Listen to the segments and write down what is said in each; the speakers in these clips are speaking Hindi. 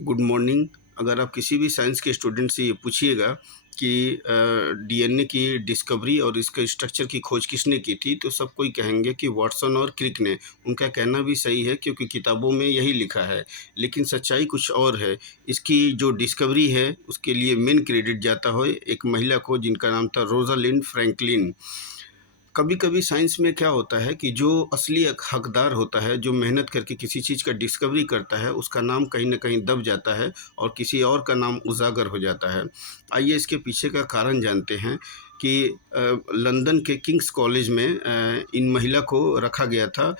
Good morning. अगर आप किसी भी साइंस के स्टूडेंट से ये पूछिएगा कि डीएनए की डिस्कवरी और इसके स्ट्रक्चर की खोज किसने की थी, तो सब कोई कहेंगे कि वाटसन और क्रिक ने। उनका कहना भी सही है क्योंकि किताबों में यही लिखा है, लेकिन सच्चाई कुछ और है। इसकी जो डिस्कवरी है उसके लिए मेन क्रेडिट जाता है एक महिला को जिनका नाम था रोजालिंड फ्रैंकलिन। कभी कभी साइंस में क्या होता है कि जो असली हकदार होता है, जो मेहनत करके किसी चीज़ का डिस्कवरी करता है, उसका नाम कहीं ना कहीं दब जाता है और किसी और का नाम उजागर हो जाता है। आइए इसके पीछे का कारण जानते हैं कि लंदन के किंग्स कॉलेज में इन महिला को रखा गया था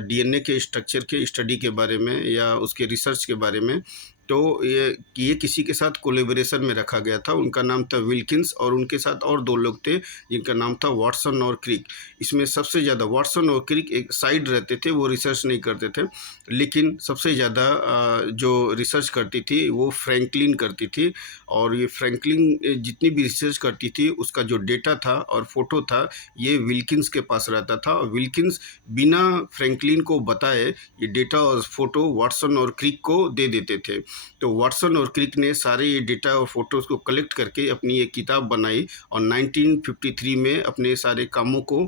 डीएनए के स्ट्रक्चर के स्टडी के बारे में या उसके रिसर्च के बारे में। तो ये किसी के साथ कोलेबोरेशन में रखा गया था। उनका नाम था विल्किंस और उनके साथ और दो लोग थे जिनका नाम था वाटसन और क्रिक। इसमें सबसे ज़्यादा वाटसन और क्रिक एक साइड रहते थे, वो रिसर्च नहीं करते थे, लेकिन सबसे ज़्यादा जो रिसर्च करती थी वो फ्रैंकलिन करती थी। और ये फ्रैंकलिन जितनी भी रिसर्च करती थी उसका जो डेटा था और फोटो था ये विल्किंस के पास रहता था, और विल्किंस बिना फ्रैंकलिन को बताए ये डेटा और फोटो वाटसन और क्रिक को दे देते थे। तो वाटसन और क्रिक ने सारे ये डेटा और फोटोज़ को कलेक्ट करके अपनी एक किताब बनाई और 1953 में अपने सारे कामों को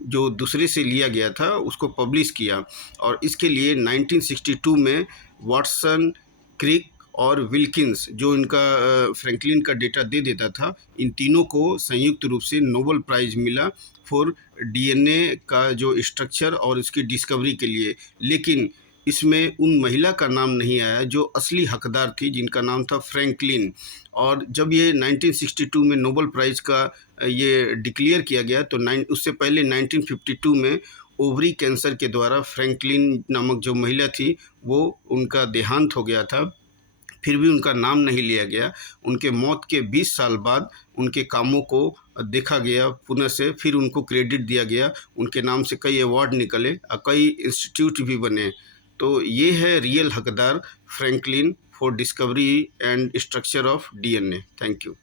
जो दूसरे से लिया गया था उसको पब्लिश किया। और इसके लिए 1962 में वाटसन, क्रिक और विल्किंस, जो इनका फ्रैंकलिन का डेटा दे देता था, इन तीनों को संयुक्त रूप से नोबेल प्राइज़ मिला फॉर डीएनए का जो स्ट्रक्चर और इसकी डिस्कवरी के लिए। लेकिन इसमें उन महिला का नाम नहीं आया जो असली हकदार थी, जिनका नाम था फ्रैंकलिन। और जब ये 1962 में नोबेल प्राइज़ का ये डिक्लेयर किया गया तो उससे पहले 1952 में ओवरी कैंसर के द्वारा फ्रैंकलिन नामक जो महिला थी वो उनका देहांत हो गया था। फिर भी उनका नाम नहीं लिया गया। उनके मौत के 20 साल बाद उनके कामों को देखा गया पुनः से, फिर उनको क्रेडिट दिया गया। उनके नाम से कई अवार्ड निकले और कई इंस्टीट्यूट भी बने। तो ये है रियल हकदार Franklin for discovery and structure of DNA. Thank you.